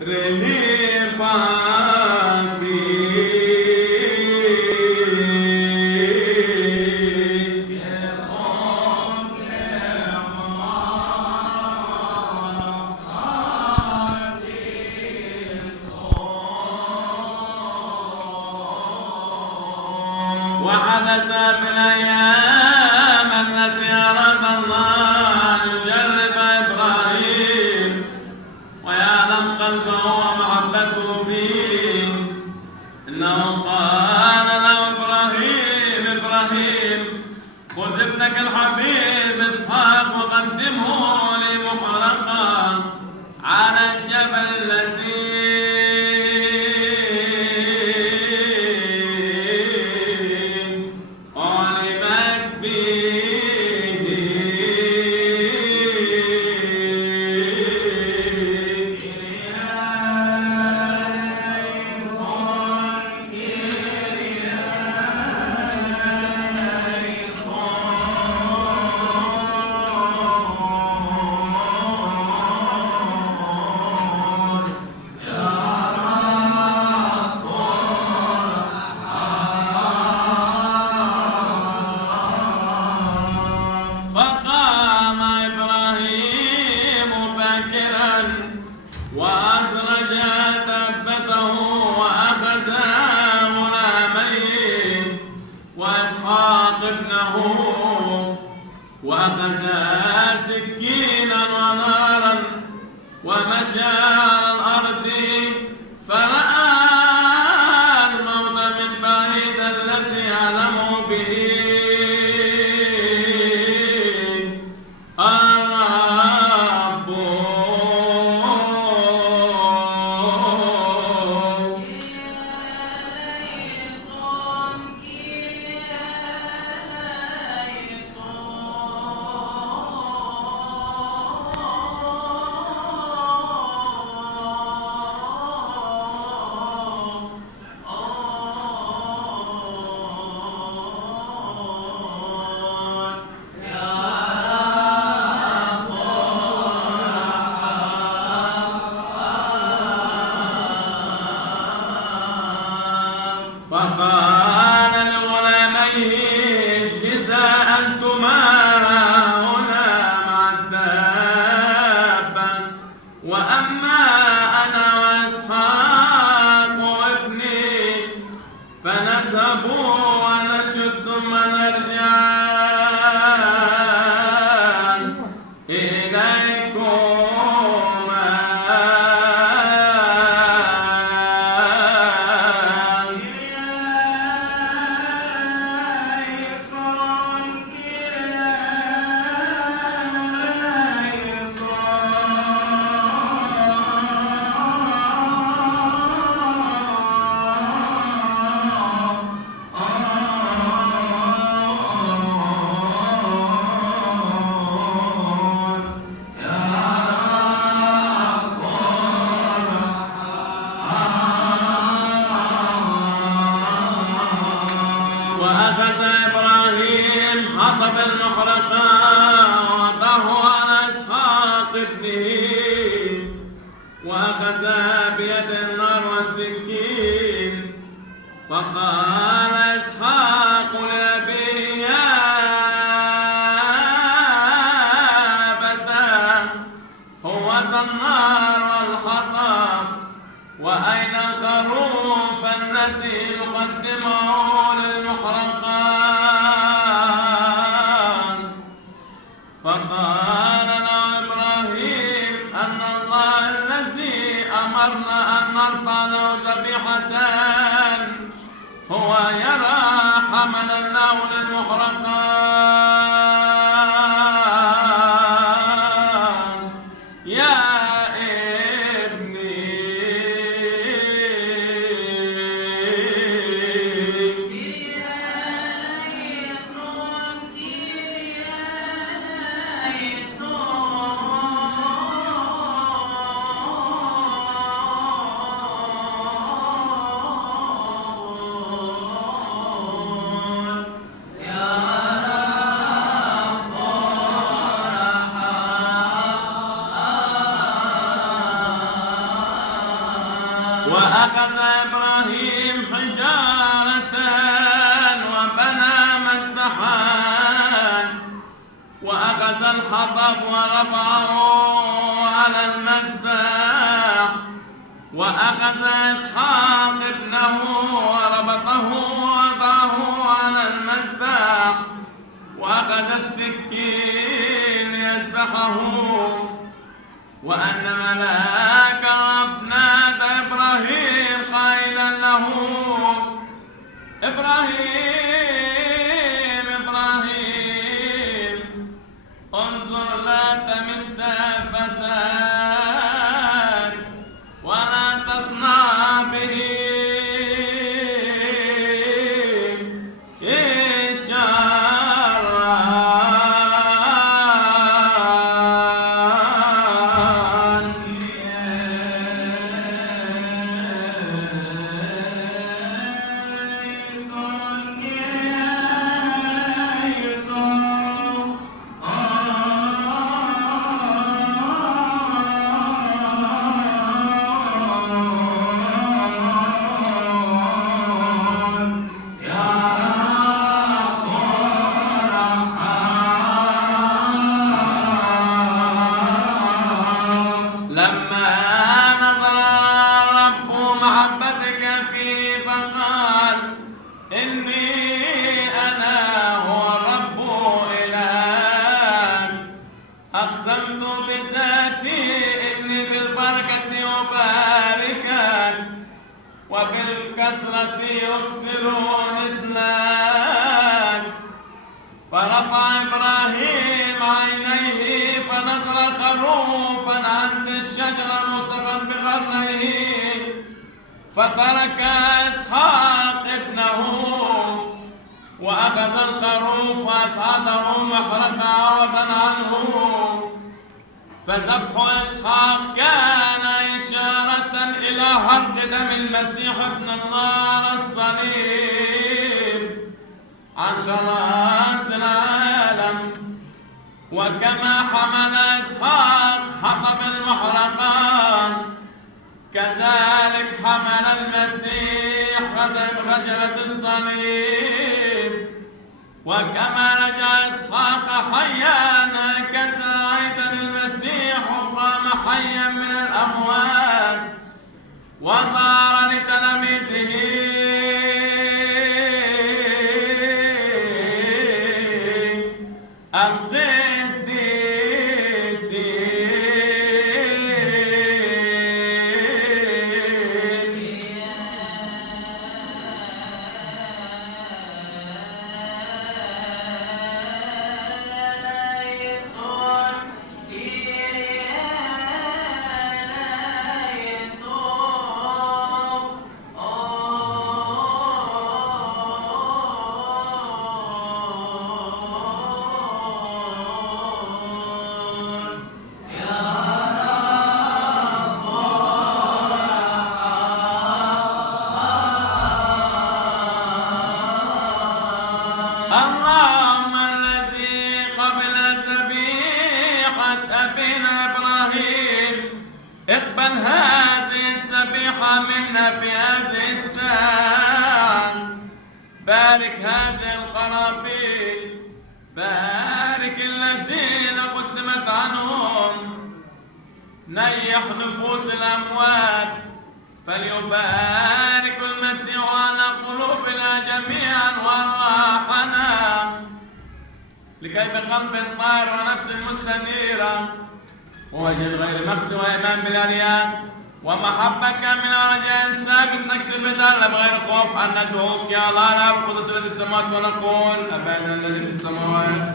وحدث في الأيام التي أراد الله أن يجرب إبراهيم ويعلم قلبه ومحبته فيه، إنه قال له: إبراهيم خذ ابنك الحبيب إسحاق وقدمه لي محرقا على الجبل الذي وأسرج دابته وأخذ غلامين وإسحاق ابنه، وأخذ سكينا ونارا ومشى على الأرض، فرأى الموت من بعيد الذي يعلم به فقال لغلاميه: اجلسا أنتما هنا مع الدابة، وأما أنا وإسحاق ابني فنذهب ونسجد ثم نرجعان إليكما. وأخذ إبراهيم حطب المحرقة ووضعه على إسحاق ابنه، وأخذ بيد النار والسكين، فقال إسحاق لأبيه: يا أبتاه، هوذا النار والحطب، وأين الخروف الذي يقدمه للمحرقات؟ فقال له إبراهيم: أن الله الذي أمرنا أن نرفع له ذبيحة هو يرى حملا له للمحرقات. يا وأخذ إبراهيم حجارة وبنى مذبحا، وأخذ الحطب ورفعه على المذبح، وأخذ إسحاق ابنه وربطه ووضعه على المذبح، وأخذ السكين ليذبحه. وأن ملاك الرب نادى إبراهيم قائلا له: إبراهيم إبراهيم، انظر لا تمس فتاك ولا تصنع به وبالكسرة يكسر نسلان. فرفع إبراهيم عينيه فنظر خروفا عند الشجرة ملصقا بقرنيه، فترك إسحاق ابنه وأخذ الخروف وأصعده وحرق عوضا عنه. فذبح إسحاق كان إشارة إلى حرق دم المسيح ابن الله على الصليب عن خلاص العالم. وكما حمل إسحاق حطب المحرقات، كذلك حمل المسيح خجلة الصليب. وكما رجع إسحاق حيا، هكذا أيضا المسيح قام حيا من الأموات وظهر لتلاميذه اللهم الذي قبل ذبيحة أبينا إبراهيم، اقبل هذه الذبيحة منا في هذه الساعة. بارك هذه القرابين، بارك الذين قدمت عنهم، نيح نفوس الأموات، فليبارك المسيح على قلوبنا جميعا وأرواحنا، لكي بقلب طاهر ونفس مستنيرة ووجه غير مخزي وإيمان بالآليات ومحبة كاملة ورجاء ثابت نكسب بدالنا بغير خوف أن ندعوك يا الله الآب القدس الذي في السماوات ونقول: أبانا الذي في السماوات